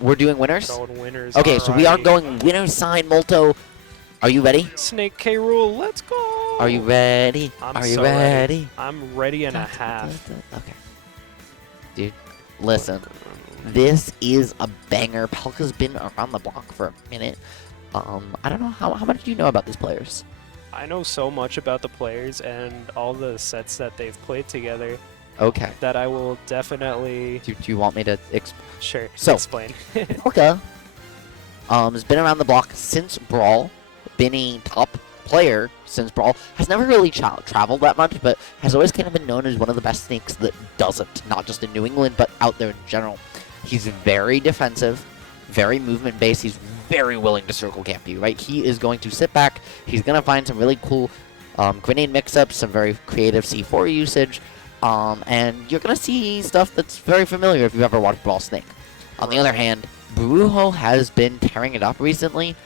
We're doing winners? Going winners. Okay, so we are alrighty. going winners sign Molto. Are you ready? Snake K. Rool, let's go! Are you ready? I'm Are you so ready? I'm ready and a half. Okay. Dude, listen. This is a banger. Pelca's been around the block for a minute. I don't know, how much do you know about these players? I know so much about the players and all the sets that they've played together Okay. that I will definitely... Do you want me to Sure, So- explain. Pelca has been around the block since Brawl, been a top player since Brawl, has never really traveled that much, but has always kind of been known as one of the best snakes that doesn't, not just in New England, but out there in general. He's very defensive, very movement-based, he's very willing to circle camp you, right? He is going to sit back, he's going to find some really cool grenade mix-ups, some very creative C4 usage, and you're going to see stuff that's very familiar if you've ever watched Brawl Snake. On the other hand, Bruho has been tearing it up recently.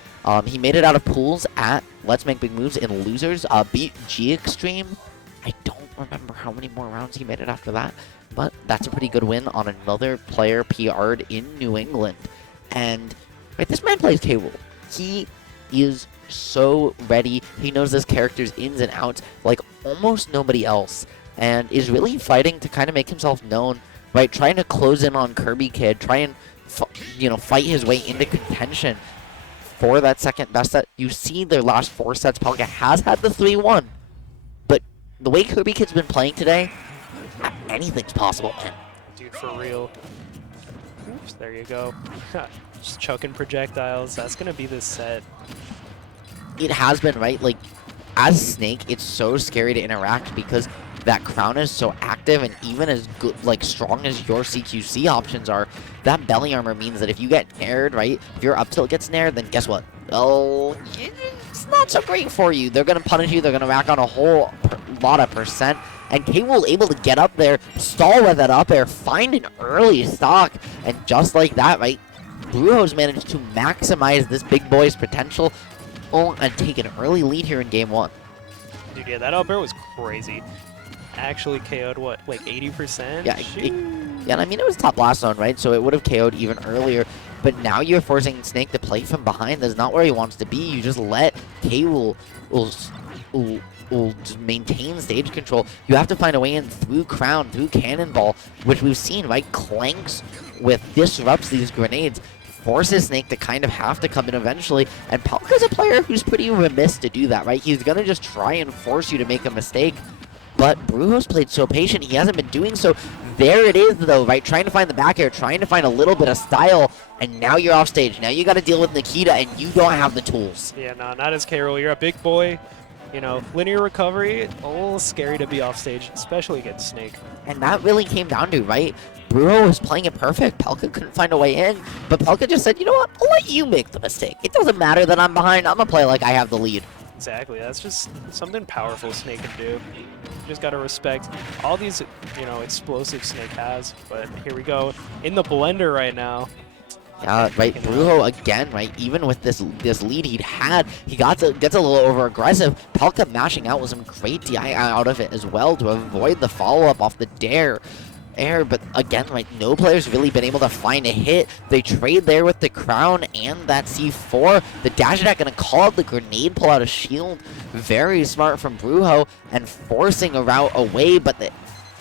He made it out of pools at Let's Make Big Moves in Losers, beat G Extreme. I don't remember how many more rounds he made it after that, but that's a pretty good win on another player PR'd in New England. And right, this man plays K. Rool. He is so ready. He knows this character's ins and outs like almost nobody else, and is really fighting to kind of make himself known, right? Trying to close in on Kirby Kid, try and fight his way into contention for that second best set. You see their last 4 sets, Pelca has had the 3-1, but the way Kirby Kid's been playing today, anything's possible, man. Dude, for real. Oops, there you go. Just chucking projectiles. That's going to be the set. It has been, right? Like, as Snake, it's so scary to interact because that crown is so active, and even as good, like, strong as your CQC options are, that belly armor means that if you get nared, right? If your up tilt gets nared, then guess what? Oh, it's not so great for you. They're going to punish you. They're going to rack on a whole lot of percent. And K. Rool able to get up there, stall with that up air, find an early stock, and just like that, right? Bruho's managed to maximize this big boy's potential and take an early lead here in game 1. Dude, yeah, that up air was crazy. Actually KO'd what, like 80%? Yeah, yeah, and I mean, it was top blast zone, right? So it would have KO'd even earlier. But now you're forcing Snake to play from behind. That's not where he wants to be. You just let K. Rool will just maintain stage control. You have to find a way in through Crown, through Cannonball, which we've seen, right? Clanks with disrupts these grenades, forces Snake to kind of have to come in eventually. And Pelca's a player who's pretty remiss to do that, right? He's going to just try and force you to make a mistake. But Bruho's played so patient, he hasn't been doing so. There it is, though, right? Trying to find the back air, trying to find a little bit of style, and now you're off stage. Now you got to deal with Nikita, and you don't have the tools. Yeah, no, not as K. Rool. You're a big boy. You know, linear recovery, a little scary to be off stage, especially against Snake. And that really came down to, right? Bruho was playing it perfect. Pelca couldn't find a way in, but Pelca just said, you know what? I'll let you make the mistake. It doesn't matter that I'm behind. I'm going to play like I have the lead. Exactly. That's just something powerful Snake can do. You just got to respect all these, you know, explosive Snake has. But here we go. In the blender right now. Yeah, right. Bruho again, right? Even with this lead he gets a little over aggressive. Pelca mashing out with some great DI out of it as well to avoid the follow-up off the dare. But again, right, no player's really been able to find a hit. They trade there with the crown and that C4. The dash attack gonna call out the grenade, pull out a shield. Very smart from Bruho, and forcing a route away, but the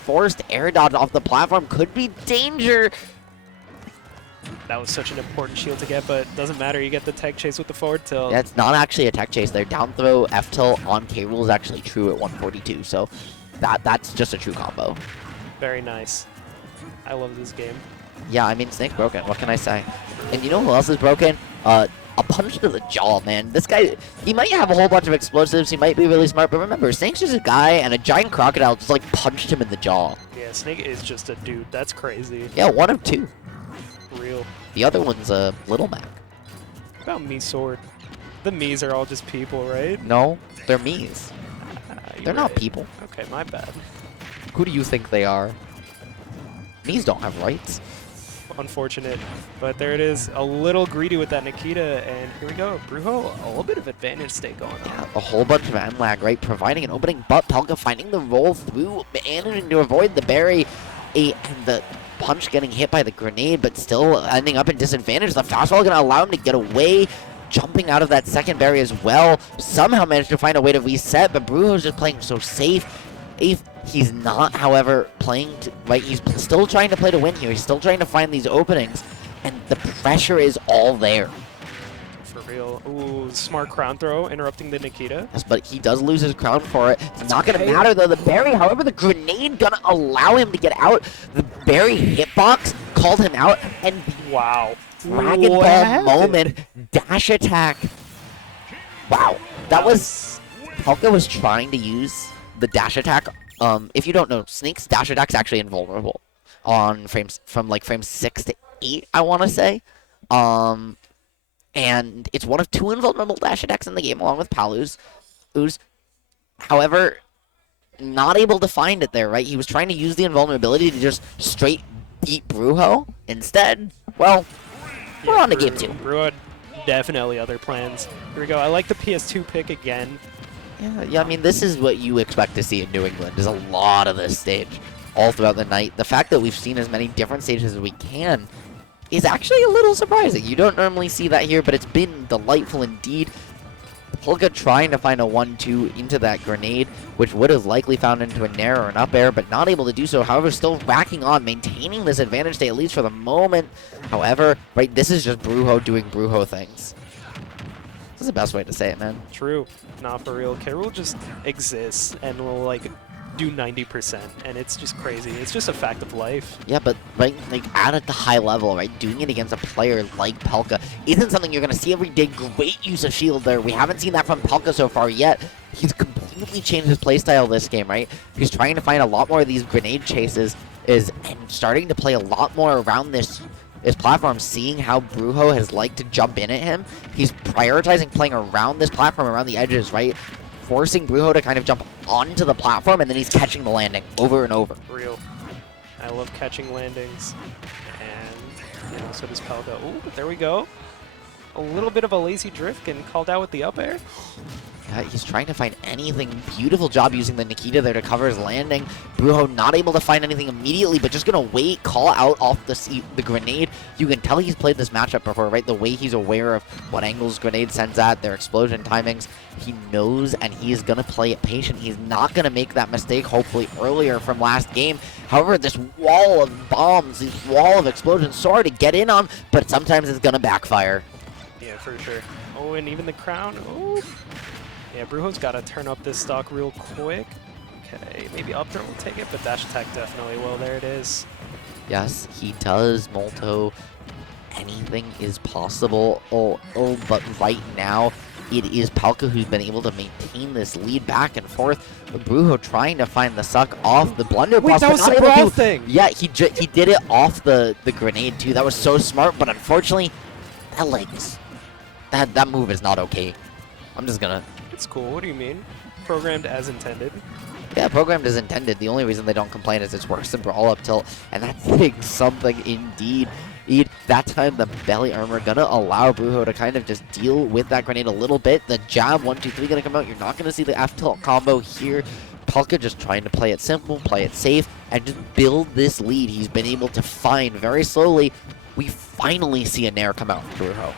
forced air dodge off the platform could be danger. That was such an important shield to get, but doesn't matter. You get the tech chase with the forward tilt. Yeah, it's not actually a tech chase. Their down throw F tilt on K. Rool is actually true at 142, so that's just a true combo. Very nice. I love this game. Yeah, I mean, Snake's broken. What can I say? And you know who else is broken? A punch to the jaw, man. This guy, he might have a whole bunch of explosives. He might be really smart, but remember, Snake's just a guy, and a giant crocodile just, like, punched him in the jaw. Yeah, Snake is just a dude. That's crazy. Yeah, 1 of 2. Real. The other one's a Little Mac. What about me sword? The Miis are all just people, right? No, they're Miis. They're not people. Okay, my bad. Who do you think they are? Miis don't have rights. Unfortunate. But there it is. A little greedy with that Nikita, and here we go. Bruho, a little bit of advantage state going on. Yeah, a whole bunch of end lag, right? Providing an opening, but Pelca finding the roll through, managing to avoid the berry. And the punch getting hit by the grenade, but still ending up in disadvantage. The fastball going to allow him to get away, jumping out of that second barrier as well. Somehow managed to find a way to reset, but Bruho's just playing so safe. He's not, however, playing right. He's still trying to play to win here. He's still trying to find these openings, and the pressure is all there. For real. Ooh, smart crown throw, interrupting the Nikita. Yes, but he does lose his crown for it. It's not going to matter, though. The berry, however, the grenade going to allow him to get out. The berry hitbox called him out, and wow. Dragon Ball moment, dash attack. Wow. That was... Pelca was trying to use the dash attack. If you don't know, Snake's dash attack's actually invulnerable on frames from like frame 6 to 8, I want to say. And it's one of 2 invulnerable dash attacks in the game, along with Palu's. However, not able to find it there, right? He was trying to use the invulnerability to just straight beat Bruho. Instead, well, we're on to game 2. Bruho had definitely other plans. Here we go. I like the PS2 pick again. Yeah, I mean, this is what you expect to see in New England, is a lot of this stage all throughout the night. The fact that we've seen as many different stages as we can is actually a little surprising. You don't normally see that here, but it's been delightful indeed. Pelca trying to find a 1-2 into that grenade, which would have likely found into a nair or an up air, but not able to do so. However, still racking on, maintaining this advantage state, at least for the moment. However, right, this is just Bruho doing Bruho things. This is the best way to say it, man. True. Not for real. K. Rool just exists and will, like, do 90%, and it's just crazy. It's just a fact of life. Yeah, but right, like at the high level, right, doing it against a player like Pelca isn't something you're gonna see every day. Great use of shield there. We haven't seen that from Pelca so far yet. He's completely changed his playstyle this game, right? He's trying to find a lot more of these grenade chases, and starting to play a lot more around this platform, seeing how Bruho has liked to jump in at him. He's prioritizing playing around this platform, around the edges, right? Forcing Bruho to kind of jump onto the platform, and then he's catching the landing over and over. Real. I love catching landings. And, you know, so does Pelca. Ooh, but there we go. A little bit of a lazy drift getting called out with the up air. Yeah, he's trying to find anything. Beautiful job using the Nikita there to cover his landing. Bruho not able to find anything immediately, but just going to wait, call out off the grenade. You can tell he's played this matchup before, right? The way he's aware of what angles grenade sends at, their explosion timings. He knows, and he is going to play it patient. He's not going to make that mistake, hopefully, earlier from last game. However, this wall of bombs, this wall of explosions, so hard to get in on, but sometimes it's going to backfire. Yeah, for sure. Oh, and even the crown. Oh. Yeah, Bruho's got to turn up this stock real quick. Okay, maybe up throw will take it, but dash attack definitely will. There it is. Yes, he does, Molto. Anything is possible. But right now, it is Pelca who's been able to maintain this lead back and forth. Bruho trying to find the suck off the blunderbuss. Wait, that was the brawl thing! Yeah, he did it off the grenade, too. That was so smart, but unfortunately, that legs. That move is not okay. I'm just gonna... It's cool. What do you mean? Programmed as intended. Yeah, programmed as intended. The only reason they don't complain is it's worse than Brawl Up Tilt, and that's saying something indeed. That time, the belly armor gonna allow Bruho to kind of just deal with that grenade a little bit. The jab, 1, 2, 3 gonna come out. You're not gonna see the F tilt combo here. Pelca just trying to play it simple, play it safe, and just build this lead he's been able to find very slowly. We finally see a nair come out from Bruho.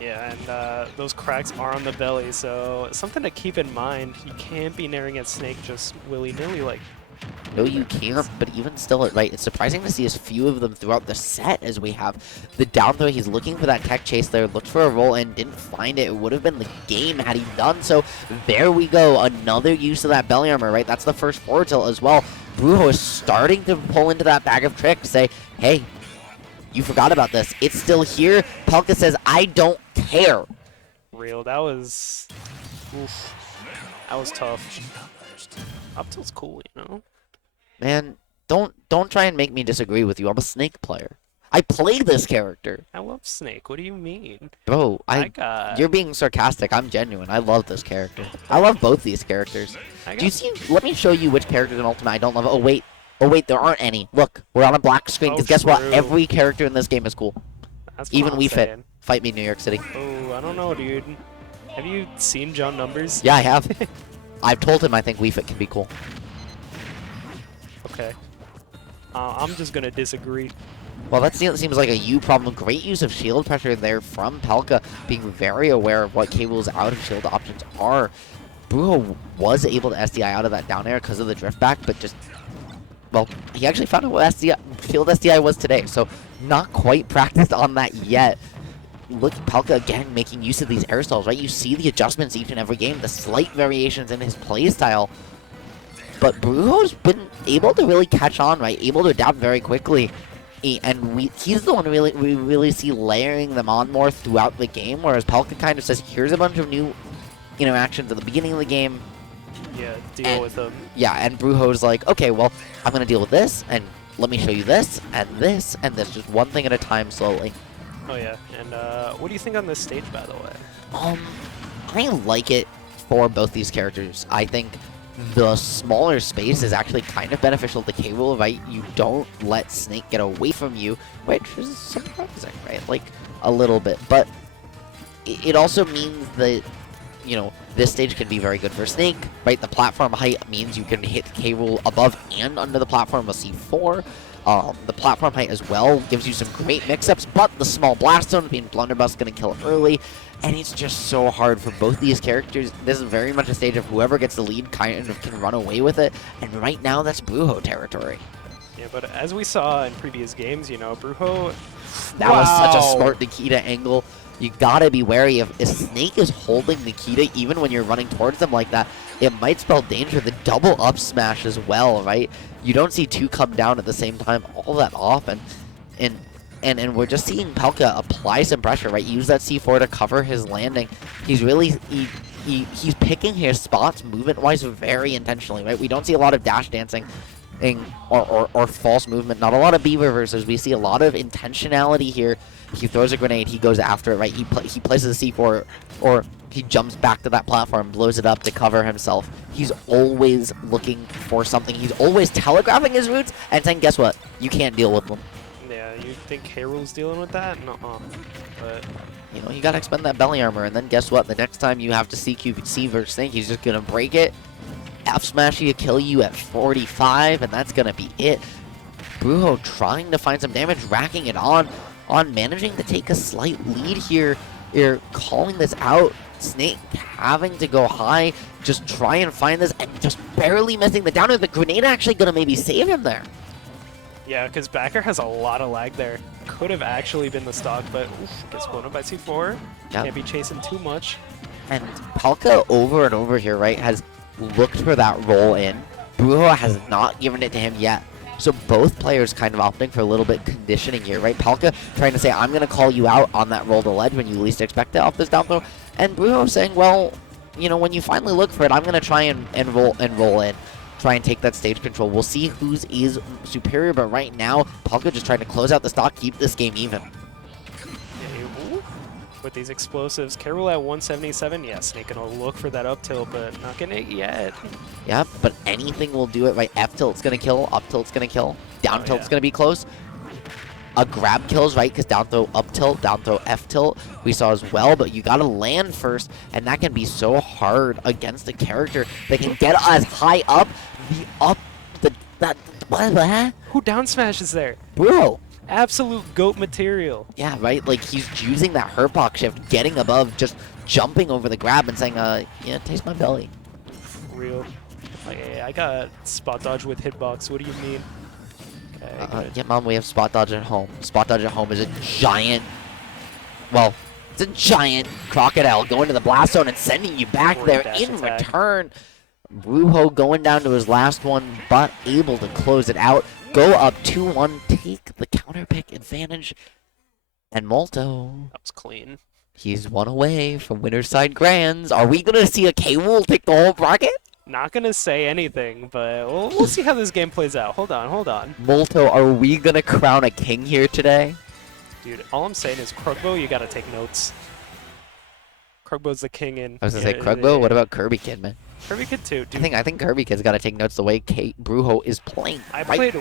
Yeah, and those cracks are on the belly, so something to keep in mind. You can't be naring at Snake just willy-nilly like... No, you can't, but even still, right, it's surprising to see as few of them throughout the set as we have. The down throw, he's looking for that tech chase there, looked for a roll and didn't find it. It would have been the game had he done so. There we go, another use of that belly armor, right? That's the first forward tilt as well. Bruho is starting to pull into that bag of tricks, say, hey, you forgot about this. It's still here. Pelca says, I don't care. Real, that was... Oof. That was tough. Up tilt's cool, you know? Man, don't try and make me disagree with you. I'm a Snake player. I play this character. I love Snake. What do you mean? Bro, you're being sarcastic. I'm genuine. I love this character. I love both these characters. Do you see? Let me show you which characters in Ultimate I don't love. Oh, wait. Oh, wait, there aren't any. Look, we're on a black screen, because guess what? Every character in this game is cool. That's even Wii Fit. Fight me, New York City. Oh, I don't know, dude. Have you seen John Numbers? Yeah, I have. I've told him I think Wii Fit can be cool. Okay. I'm just going to disagree. Well, that seems like a you problem. Great use of shield pressure there from Pelca, being very aware of what Cable's out of shield options are. Bruho was able to SDI out of that down air because of the drift back, but just, well, he actually found out what field SDI was today, so not quite practiced on that yet. Look, Pelca again making use of these air stalls, right? You see the adjustments each and every game, the slight variations in his play style. But Brujo's been able to really catch on, right? Able to adapt very quickly. And he's the one we really see layering them on more throughout the game, whereas Pelca kind of says, here's a bunch of new interactions at the beginning of the game. Yeah, deal with them. Yeah, and Brujo's like, okay, well, I'm going to deal with this, and let me show you this, and this, and this, just one thing at a time slowly. Oh, yeah. And what do you think on this stage, by the way? I like it for both these characters. I think the smaller space is actually kind of beneficial to Cable, right? You don't let Snake get away from you, which is surprising, right? Like, a little bit. But it also means that, you know, this stage can be very good for Snake, right? The platform height means you can hit Cable above and under the platform with C4. The platform height as well gives you some great mix-ups, but the small blast zone being blunderbuss going to kill it early. And it's just so hard for both these characters. This is very much a stage of whoever gets the lead kind of can run away with it. And right now, that's Bruho territory. Yeah, but as we saw in previous games, you know, Bruho... That was such a smart Nikita angle. You gotta be wary of if Snake is holding Nikita, even when you're running towards them like that, it might spell danger. The double up smash as well, right? You don't see two come down at the same time all that often. And we're just seeing Pelca apply some pressure, right? Use that C4 to cover his landing. He's really, he's picking his spots movement-wise very intentionally, right? We don't see a lot of dash dancing or false movement. Not a lot of B reversers. We see a lot of intentionality here. He throws a grenade, he goes after it, right? He places a C4, or he jumps back to that platform, blows it up to cover himself. He's always looking for something. He's always telegraphing his routes and saying, guess what? You can't deal with them. Yeah, you think K-Rool's dealing with that? Nuh-uh. But you know, you gotta expend that belly armor, and then guess what? The next time you have to CQC versus Snake, he's just gonna break it, F-smash you, kill you at 45, and that's gonna be it. Bruho trying to find some damage, racking it on managing to take a slight lead here. You're calling this out. Snake having to go high, just try and find this, and just barely missing the downer. The grenade actually gonna maybe save him there. yeah, because Backer has a lot of lag there. Could have actually been the stock, but oof, gets blown up by C4. Yep. Can't be chasing too much. And Pelca over and over here, right, has looked for that roll in. Bruho has not given it to him yet. So both players kind of opting for a little bit conditioning here, right? Pelca trying to say, I'm going to call you out on that roll to ledge when you least expect it off this down throw. And Bruho saying, well, you know, when you finally look for it, I'm going to try and roll in. Try and take that stage control. We'll see whose is superior, but right now, Pelca just trying to close out the stock, keep this game even. Yeah, with these explosives, K-Rool at 177. Yeah, Snake gonna look for that up tilt, but not getting it yet. Yeah, but anything will do it, right? F tilt's gonna kill, up tilt's gonna kill, down tilt's gonna be close. A grab kills, right? Because down throw up tilt, down throw F tilt, we saw as well, but you gotta land first, and that can be so hard against a character that can get as high up, Who down smashes there? Bro. Absolute GOAT material. Yeah, right? Like, he's using that hurtbox shift, getting above, just jumping over the grab and saying, yeah, taste my belly. Real. Like, hey, I got spot dodge with hitbox. What do you mean? Okay, yeah, Mom, we have spot dodge at home. Spot dodge at home is a giant, well, it's a giant crocodile going to the blast zone and sending you back there in return. Bruho going down to his last one, but able to close it out. Go up 2-1, take the counter pick advantage. And Molto, that was clean. He's one away from winner's side grands. Are we going to see a K-Wool take the whole bracket? Not going to say anything, but we'll see how this game plays out. Hold on. Molto, are we going to crown a king here today? Dude, all I'm saying is, Krugbo, you got to take notes. Krugbo's the king in... I was going to say Krugbo? What about Kirby Kid, man? Kirby Kid too, dude. I think Kirby Kid's got to take notes the way Bruho is playing. I played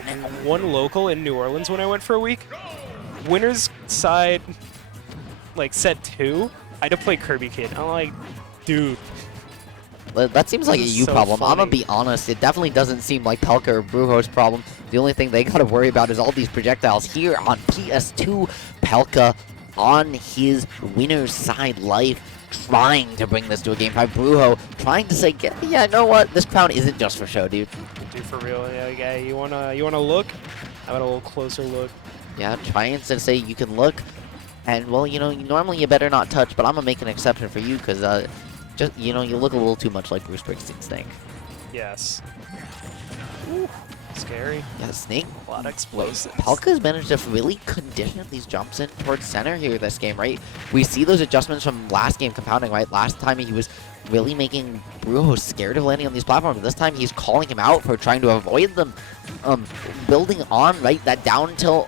one local in New Orleans when I went for a week. Winner's side, like, set 2, I had to play Kirby Kid. I'm like, dude. That seems like a you problem. Funny. I'm going to be honest. It definitely doesn't seem like Pelca or Bruho's problem. The only thing they gotta worry about is all these projectiles here on PS2. Pelca on his winner's side life, trying to bring this to a game 5. Bruho trying to say, yeah, you know what? This crown isn't just for show, dude. Dude, for real. Yeah, you wanna look? How about a little closer look? Yeah, trying to say you can look, and well, you know, normally you better not touch, but I'm gonna make an exception for you because just you look a little too much like Bruce Springsteen's Snake. Yes. Ooh, scary. Yeah, Snake. A lot of explosives. Pelca's managed to really condition these jumps in towards center here this game, right? We see those adjustments from last game compounding, right? Last time he was really making Bruho scared of landing on these platforms. This time he's calling him out for trying to avoid them. Building on, right? That down throw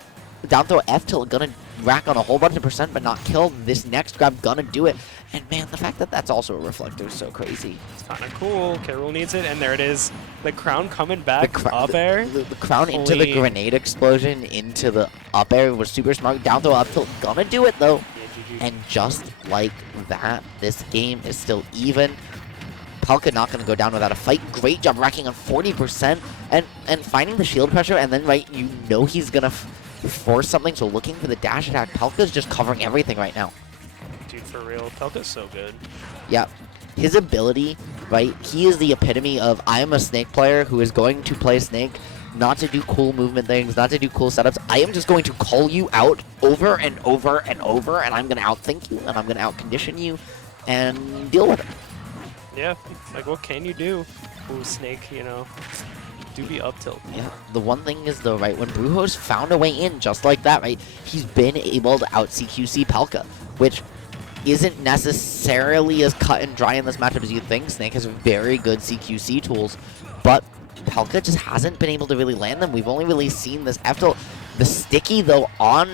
F tilt gonna rack on a whole bunch of percent but not kill. This next grab gonna do it. And man, the fact that that's also a reflector is so crazy. It's kind of cool. K. Rool needs it, and there it is. The crown coming back up air. The crown into the grenade explosion into the up air was super smart. Down throw up tilt gonna do it though. Yeah, GG. And just like that, this game is still even. Pelca not going to go down without a fight. Great job racking on 40% and finding the shield pressure, and then right, he's going to force something, so looking for the dash attack. Pelca's just covering everything right now. Dude, for real, Pelca's so good. Yeah, his ability, right, he is the epitome of I am a Snake player who is going to play Snake, not to do cool movement things, not to do cool setups. I am just going to call you out over and over and over, and I'm going to outthink you, and I'm going to outcondition you, and deal with it. Yeah, like what can you do? Ooh, Snake, do be up tilt. Yeah, the one thing is though, right, when Bruho's found a way in just like that, right, he's been able to out CQC Pelca, which isn't necessarily as cut and dry in this matchup as you think. Snake has very good CQC tools, but Pelca just hasn't been able to really land them. We've only really seen this F tilt. The sticky though on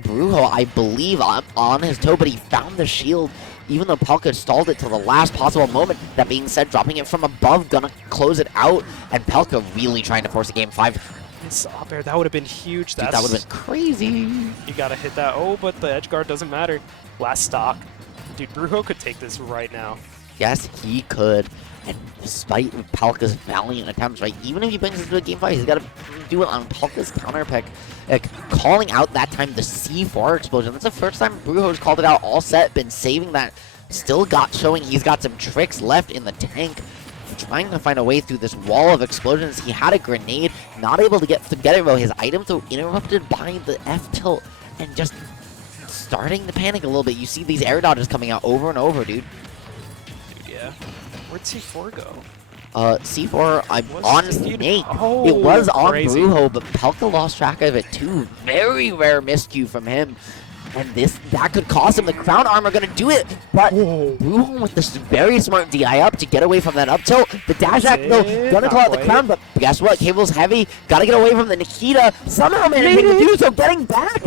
Bruho, I believe, on his toe, but he found the shield. Even though Pelca stalled it till the last possible moment. That being said, dropping it from above, gonna close it out, and Pelca really trying to force a game 5. This up air, that would have been huge. Dude, that would have been crazy. You gotta hit that. Oh, but the edge guard doesn't matter. Last stock. Dude, Bruho could take this right now. Yes, he could. And despite Pelca's valiant attempts, right, even if he brings it to a game 5, he's got to do it on Pelca's counter pick. Like, calling out that time the C4 explosion. That's the first time Bruho's called it out all set, been saving that. Still showing he's got some tricks left in the tank. Trying to find a way through this wall of explosions. He had a grenade, not able to get it though. His item throw interrupted by the F tilt and just starting to panic a little bit. You see these air dodges coming out over and over, dude. Dude, yeah. Where'd C4 go? C4, I'm on Snake. Oh, it was on crazy. Bruho, but Pelca lost track of it too. Very rare miscue from him. And that could cost him. The crown armor gonna do it, but Bruho with this very smart DI up to get away from that up tilt. The dash act though, gonna call out the crown, but guess what? Cable's heavy. Gotta get away from the Nikita. Somehow managing to do so, getting back.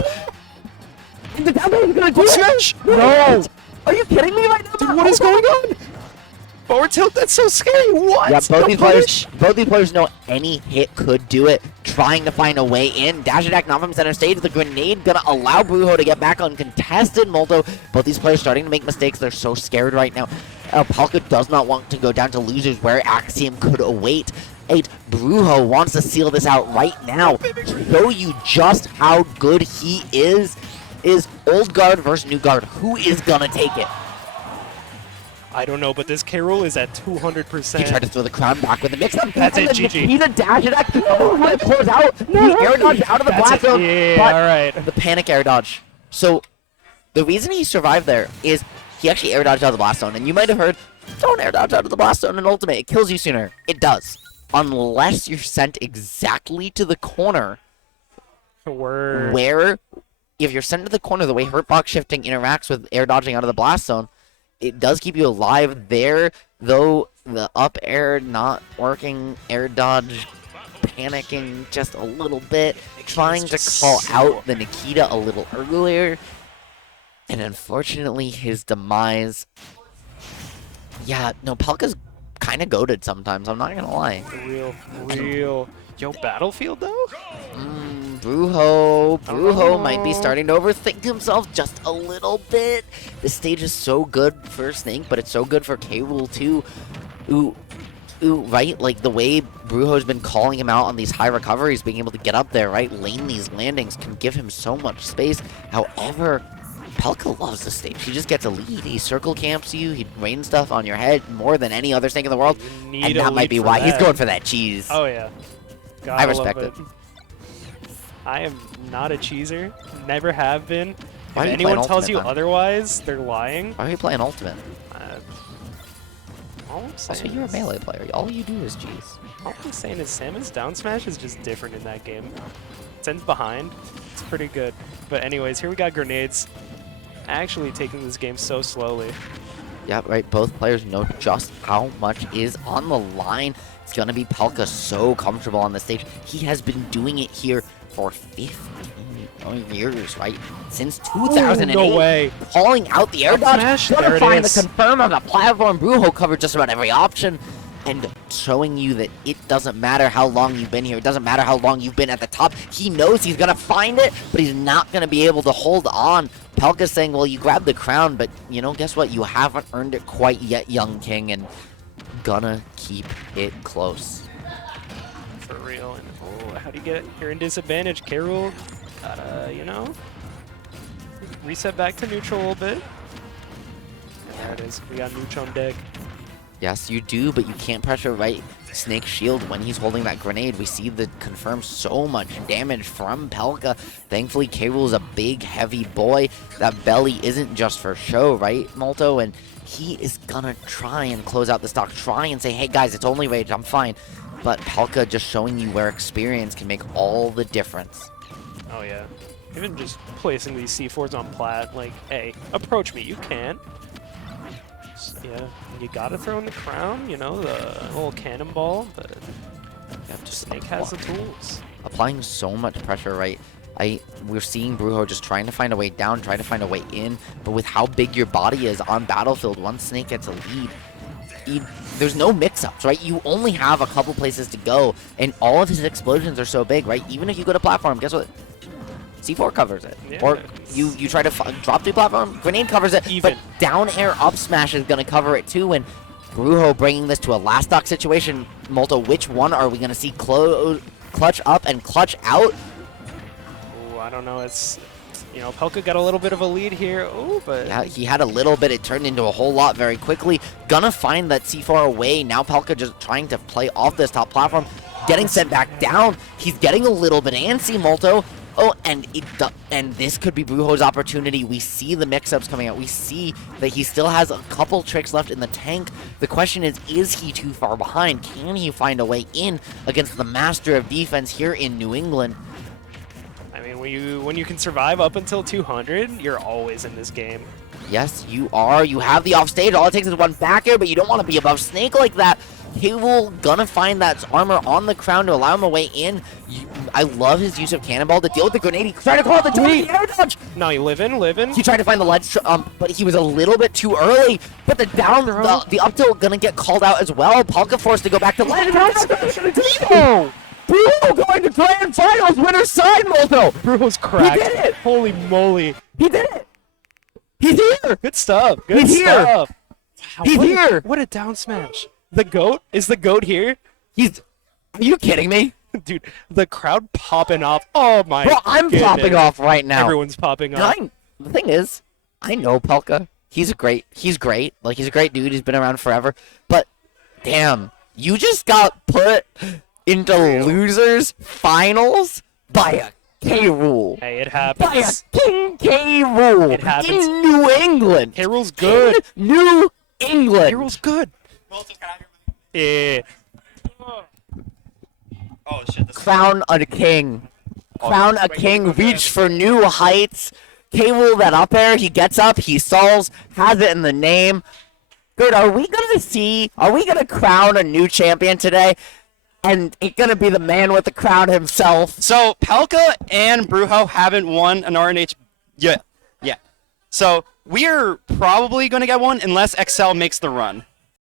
And the down is gonna do it. No! Are you kidding me right now? Dude, what is going on? Forward tilt, that's so scary. What? Yeah, both these players know any hit could do it. Trying to find a way in. Dash attack not from center stage. The grenade gonna allow Bruho to get back on contested Molto. Both these players starting to make mistakes. They're so scared right now. Pelca does not want to go down to losers where Axiom could await. Bruho wants to seal this out right now. Show you just how good he is old guard versus new guard. Who is gonna take it? I don't know, but this K. Rool is at 200%. He tried to throw the crown back with the mix-up. That's it, GG. Nikita dash attack. When it pours out, he air dodged out of the blast zone. Yeah, but all right. the panic air dodge. So the reason he survived there is he actually air dodged out of the blast zone. And you might have heard, don't air dodge out of the blast zone in Ultimate. It kills you sooner. It does. Unless you're sent exactly to the corner where, if you're sent to the corner, the way Hurtbox shifting interacts with air dodging out of the blast zone, it does keep you alive there, though the up air not working, air dodge panicking just a little bit, trying to call out the Nikita a little earlier, and unfortunately his demise. Yeah, no, Pelca's kind of goated sometimes, I'm not gonna lie. Real. Yo, Battlefield though? Bruho might be starting to overthink himself just a little bit. This stage is so good for Snake, but it's so good for K. Rool too, who Ooh, right? Like the way Brujo's been calling him out on these high recoveries, being able to get up there, right? Lane these landings can give him so much space. However, Pelca loves the stage. He just gets a lead. He circle camps you. He rains stuff on your head more than any other snake in the world. And that might be why he's going for that cheese. Oh, yeah. I respect it. I am not a cheeser. Never have been. Why If are you anyone playing tells you Ultimate, then? otherwise, they're lying. Why are you playing Ultimate? All I'm saying Also, you're a is- melee player. All you do is cheese. All I'm saying is Samus down smash is just different in that game. Sends behind. It's pretty good. But anyways, here we got grenades. Actually taking this game so slowly. Yeah, right. Both players know just how much is on the line. It's going to be Pelca so comfortable on the stage. He has been doing it here for 15 years, right? Since 2008. No way. Calling out the air dodge. Smash. There Gonna it find the is. confirm on the platform. Bruho covered just about every option. And showing you that it doesn't matter how long you've been here. It doesn't matter how long you've been at the top. He knows he's going to find it, but he's not going to be able to hold on. Pelca's saying, well, you grabbed the crown, but, you know, guess what? You haven't earned it quite yet, young king, and gonna keep it close. For real. And oh, how do you get it? You're in disadvantage. Carol, gotta, you know, reset back to neutral a little bit. There it is. We got neutral on deck. Yes, you do, but you can't pressure right Snake's shield when he's holding that grenade. We see the confirm so much damage from Pelca. Thankfully, K. Rool's a big, heavy boy. That belly isn't just for show, right, Molto? And he is gonna try and close out the stock, try and say, hey guys, it's only rage, I'm fine. But Pelca just showing you where experience can make all the difference. Oh, yeah. Even just placing these C4s on plat, like, hey, approach me, you can. Yeah, you gotta throw in the crown, you know, the little cannonball, but Snake has the tools. Applying so much pressure, right? We're seeing Bruho just trying to find a way down, trying to find a way in, but with how big your body is on Battlefield, once Snake gets a lead, there's no mix-ups, right? You only have a couple places to go, and all of his explosions are so big, right? Even if you go to platform, guess what? C4 covers it. Yeah, Or you try to drop to platform, grenade covers it, Even. but down air up smash is going to cover it too, and Bruho bringing this to a last stock situation. Molto, which one are we going to see clutch up and clutch out? Ooh, I don't know, it's, you know, Pelca got a little bit of a lead here, ooh, but... Yeah, he had a little bit, it turned into a whole lot very quickly. Gonna find that C4 away, now Pelca just trying to play off this top platform, getting sent back down. He's getting a little bit antsy, Molto. Oh, and this could be Brujo's opportunity. We see the mix-ups coming out. We see that he still has a couple tricks left in the tank. The question is he too far behind? Can he find a way in against the master of defense here in New England? I mean, when you can survive up until 200, you're always in this game. Yes, you are. You have the offstage. All it takes is one back air, but you don't want to be above Snake like that. K-Rool gonna find that armor on the crown to allow him a way in. I love his use of Cannonball to deal with the grenade. He tried to call it the air dodge. No, you live in. He tried to find the ledge, but he was a little bit too early. But the up tilt gonna get called out as well. Pelca forced to go back to ledge. Bruho going to grand finals, winner's side, Molto. Brujo's cracked. He did it. Holy moly. He did it. He's here. Good stuff. Good He's here. stuff. Wow, He's what here. What a down smash. The GOAT? Is the GOAT here? Are you kidding me? Dude, the crowd popping off. Oh my Bro, I'm goodness. popping off right now. Everyone's popping off. The thing is, I know Pelca. He's great. Like, he's a great dude. He's been around forever. But, damn, you just got put into losers finals by a K-Rool. Hey, it By a happens. King K-Rool. It happens. In New England. K-Rool's good. In New England. K-Rool's good. Yeah. Oh shit. Crown a king. Crown a king. Reach for new heights. K-Rool that up air. He gets up. He stalls. Has it in the name. Good. Are we gonna crown a new champion today? And it's gonna be the man with the crown himself. So Pelca and Bruho haven't won an RNH yet. Yeah. So we're probably gonna get one unless Excel makes the run.